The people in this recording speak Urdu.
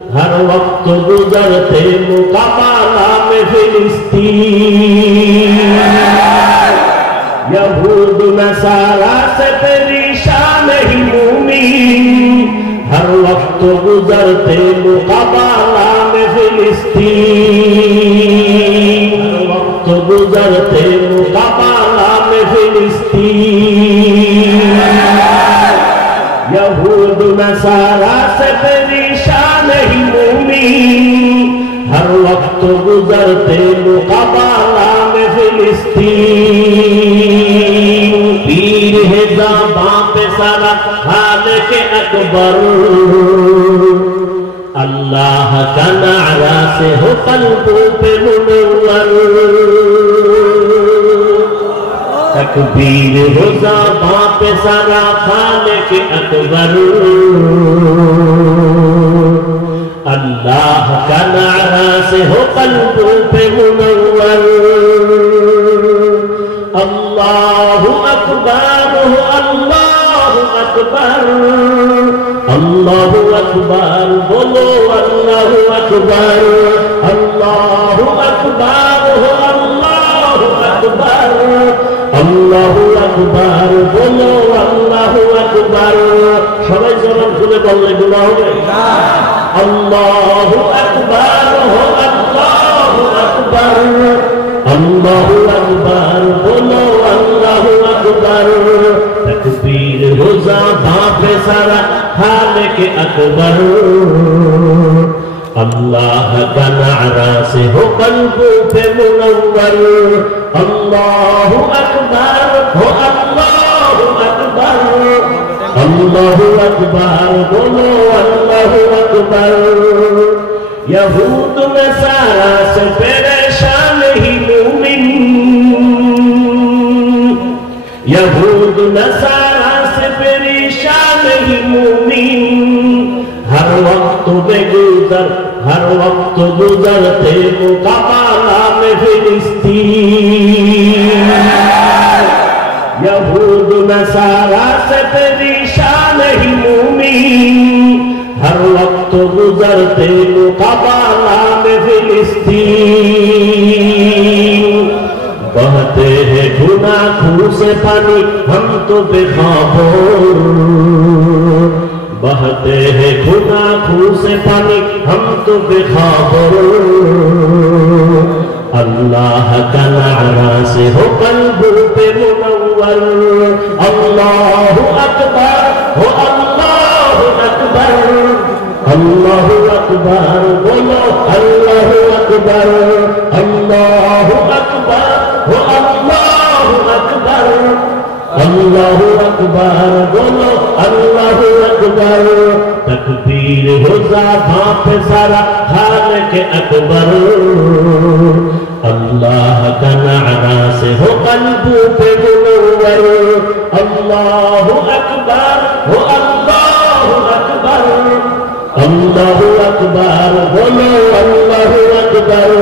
ہر وقت گزرتے مقابلہ میں فلسطین یہود نصارا سے پریشان ہی مومن ہر وقت گزرتے مقابلہ میں فلسطین ہر وقت گزرتے مقابلہ میں فلسطین یہود نصارا سے پریشان ہی مومن ہر وقت گزرتے مقابلہ میں فلسطین پیر ہے زباں پہ سارا خالق اکبر اللہ کا نعرہ سے ہو قلبوں پہ منور تکبیر ہو زباں پہ سارا خالق اکبر اللہ کا نعرہ سے ہو قلبوں پہ منور اللہ اکبر ہو اللہ اکبر اللہ اکبر بولو اللہ اکبر اللہ اکبر ہو اللہ اکبر اللہ اکبر بولو اللہ اکبر সবাই জবান খুলে বললে গুনাহ হবে না اللہ اکبر ہو اللہ اکبر اللہ اکبر بولو اللہ اکبر تکبیر ہو زباں پہ سارا خالق اکبر اللہ کا نعرہ سے ہو قلبوں پہ منور اللہ اکبر ہو اللہ اکبر اللہ اکبر بولو اللہ اکبر یہود نصارا سے پریشان ہی مومن یہود نصارا سے پریشان ہی مومن ہر وقت بے گزر ہر وقت گزرتے مقابلہ میں فلسطین یہود نصارا سے پریشان ہی مومن ہر وقت گزرتے مقابلہ میں فلسطین بہتے ہیں گناہ خون سے پانی ہم تو بے خابور بہتے ہیں گناہ خون سے پانی ہم تو بے خابور اللہ کا نعرہ سے ہو قلبوں پہ منور اللہ اکبر ہو اللہ اکبر اللہ اکبر بولو اللہ اکبر اللہ اکبر ہو اللہ اکبر اللہ اکبر بولو اللہ اکبر تکبیر ہو زباں پہ سارا خالق اکبر اللہ کا نعرہ سے ہو قلبوں پہ منور اللہ اکبر ہو اللہ اکبر اللہ اکبر بولو اللہ اکبر